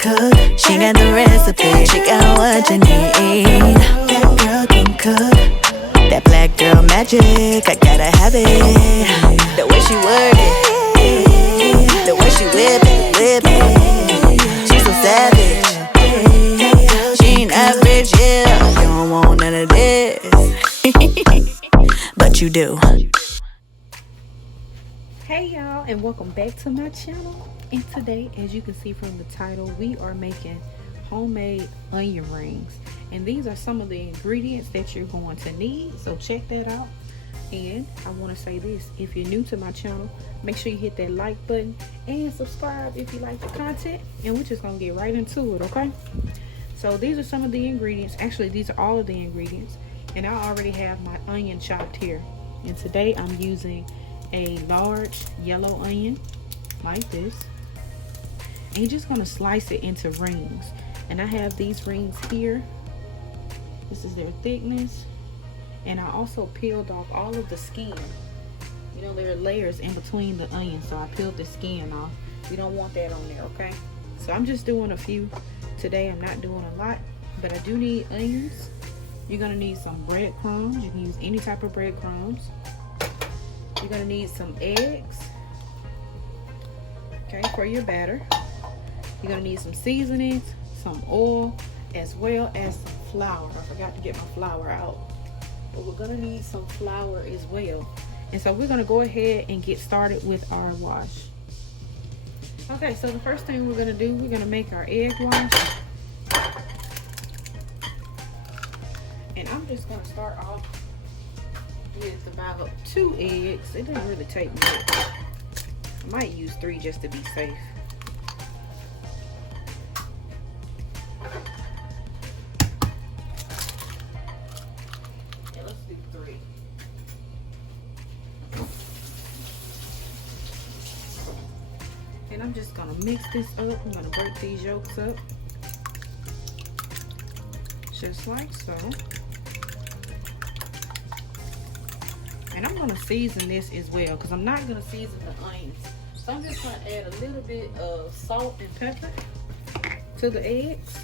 cook. She got the recipe. She got what you need. That girl can cook. That black girl magic, I gotta have it. The way she work it, the way she whip it. She's so savage. She ain't average, yeah. You don't want none of this, but you do. Hey y'all, and welcome back to my channel. And today, as you can see from the title, we are making homemade onion rings. And these are some of the ingredients that you're going to need, so check that out. And I want to say this, if you're new to my channel, make sure you hit that like button and subscribe if you like the content. And we're just going to get right into it, okay? So these are some of the ingredients. Actually, these are all of the ingredients. And I already have my onion chopped here. And today I'm using a large yellow onion like this. And you're just going to slice it into rings. And I have these rings here. This is their thickness. And I also peeled off all of the skin. You know, there are layers in between the onion, so I peeled the skin off. We don't want that on there, okay? So I'm just doing a few today. I'm not doing a lot, but I do need onions. You're gonna need some breadcrumbs. You can use any type of breadcrumbs. You're gonna need some eggs, okay, for your batter. You're gonna need some seasonings, some oil, as well as some flour. I forgot to get my flour out, but we're gonna need some flour as well. And so we're gonna go ahead and get started with our wash. Okay, so the first thing we're gonna do, we're gonna make our egg wash. And I'm just gonna start off with about 2 eggs. It doesn't really take much. I might use 3 just to be safe. And I'm just gonna mix this up. I'm gonna break these yolks up just like so. And I'm gonna season this as well because I'm not gonna season the onions. So I'm just gonna add a little bit of salt and pepper to the eggs.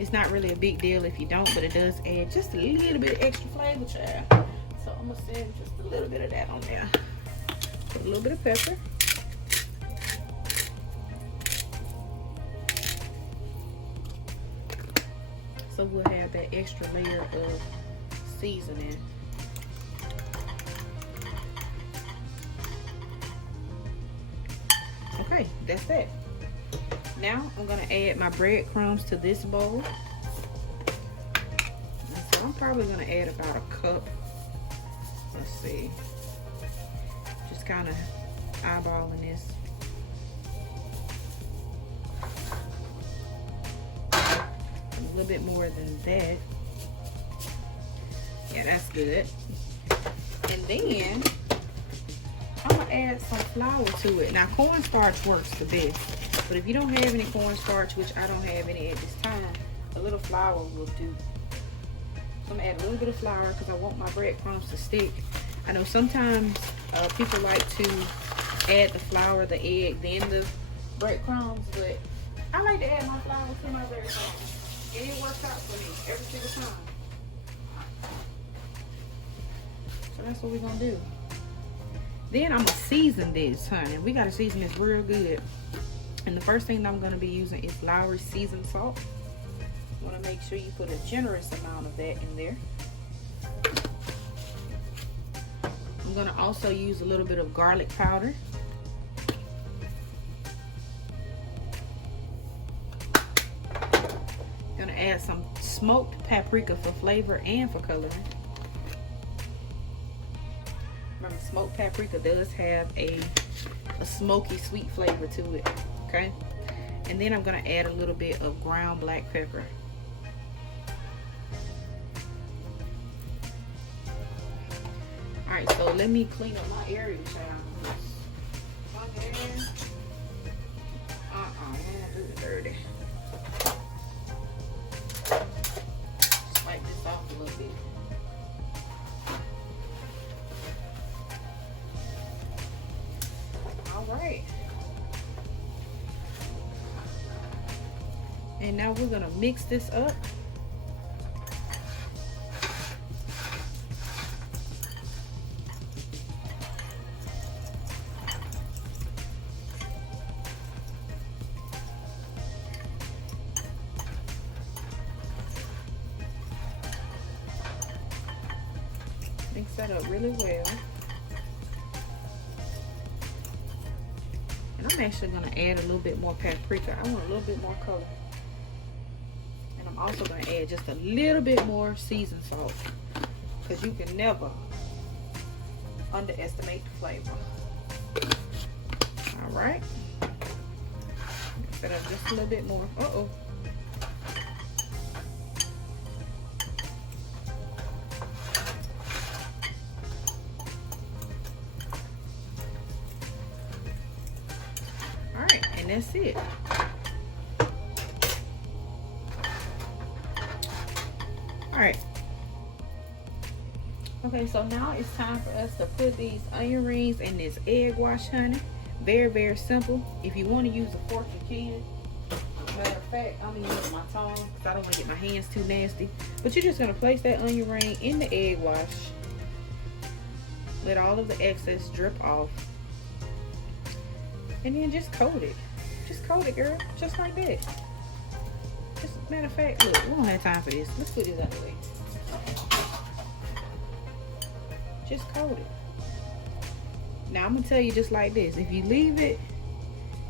It's not really a big deal if you don't, but it does add just a little bit of extra flavor, child. So I'm gonna send just a little bit of that on there. Put a little bit of pepper. So we'll have that extra layer of seasoning. Okay, that's that. Now I'm gonna add my breadcrumbs to this bowl. And so I'm probably gonna add about a cup. Let's see. Just kind of eyeballing this. A little bit more than that. Yeah, that's good. And then I'm gonna add some flour to it. Now cornstarch works the best, but if you don't have any cornstarch, which I don't have any at this time, a little flour will do. So I'm gonna add a little bit of flour because I want my breadcrumbs to stick. I know sometimes people like to add the flour, the egg, then the breadcrumbs, but I like to add my flour to my breadcrumbs. And it works out for me every single time. So that's what we're gonna do. Then I'm gonna season this, honey. We gotta season this real good. And the first thing that I'm gonna be using is Lawry seasoned salt. You wanna make sure you put a generous amount of that in there. I'm gonna also use a little bit of garlic powder. Gonna add some smoked paprika for flavor and for coloring. Remember, smoked paprika does have a smoky sweet flavor to it, okay? And then I'm gonna add a little bit of ground black pepper. All right, so let me clean up my area, child. My hands. Man, do it dirty. Just wipe this off a little bit. All right. And now we're gonna mix this up. Mix that up really well. And I'm actually gonna add a little bit more paprika. I want a little bit more color. And I'm also gonna add just a little bit more seasoned salt, because you can never underestimate the flavor. All right. Mix it up just a little bit more. Uh-oh. And that's it. All right. Okay, so now it's time for us to put these onion rings in this egg wash, honey. Very, very simple. If you want to use a fork, you can. Matter of fact, I'm gonna use my tongue because I don't want to get my hands too nasty. But you're just gonna place that onion ring in the egg wash. Let all of the excess drip off. And then just coat it. Just coat it, girl. Just like that. Just, matter of fact, look, we don't have time for this. Let's put this out of the way. Just coat it. Now, I'm going to tell you just like this. If you leave it,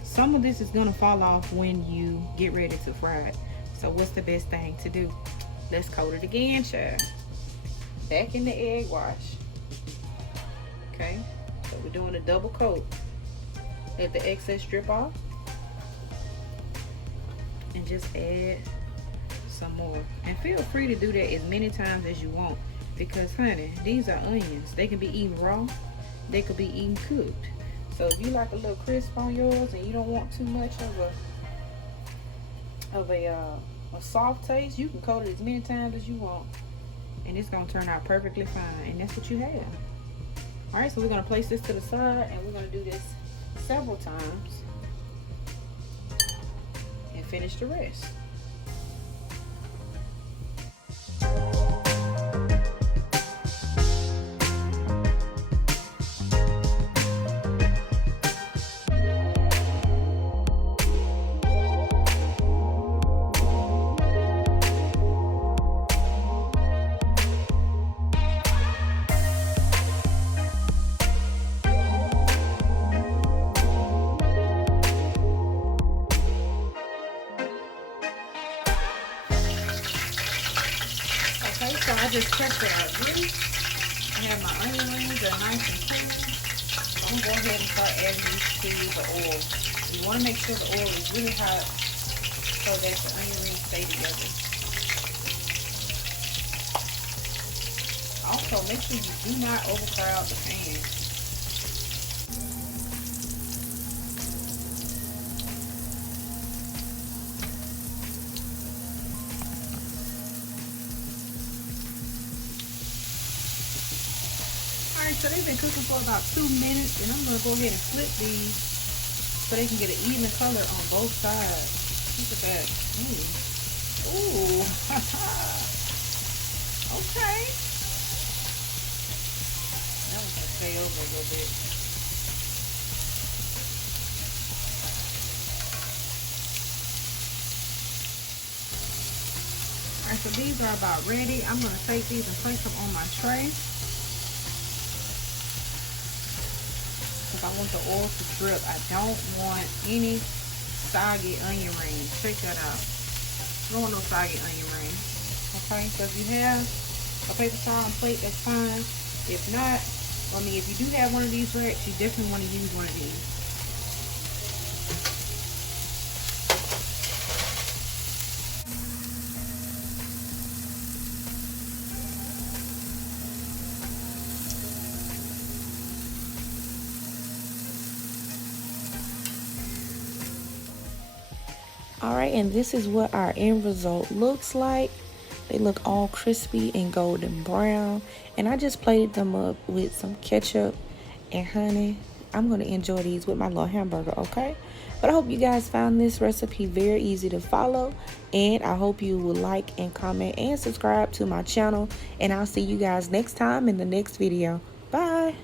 some of this is going to fall off when you get ready to fry it. So, what's the best thing to do? Let's coat it again, child. Back in the egg wash. Okay? So, we're doing a double coat. Let the excess drip off. And just add some more. And feel free to do that as many times as you want, because honey, these are onions. They can be eaten raw, they could be eaten cooked. So if you like a little crisp on yours and you don't want too much of a soft taste, you can coat it as many times as you want, and it's gonna turn out perfectly fine. And that's what you have. All right, so we're gonna place this to the side, and we're gonna do this several times and finish the rest. So I just checked it out really. I have my onion rings, they're nice and cool. So I'm gonna go ahead and start adding these to the oil. You want to make sure the oil is really hot so that the onion rings stay together. Also, make sure you do not overcrowd the pan. So they've been cooking for about 2 minutes, and I'm going to go ahead and flip these so they can get an even color on both sides. Look at that. Ooh. Ooh. Okay. That one's going to stay over a little bit. Alright, so these are about ready. I'm going to take these and place them on my tray. I want the oil to drip. I don't want any soggy onion rings. Check that out. I don't want no soggy onion rings. Okay, so if you have a paper towel and plate, that's fine. If not, I mean, if you do have one of these racks, you definitely want to use one of these. Alright, and this is what our end result looks like. They look all crispy and golden brown. And I just plated them up with some ketchup and honey. I'm going to enjoy these with my little hamburger, okay? But I hope you guys found this recipe very easy to follow. And I hope you will like and comment and subscribe to my channel. And I'll see you guys next time in the next video. Bye.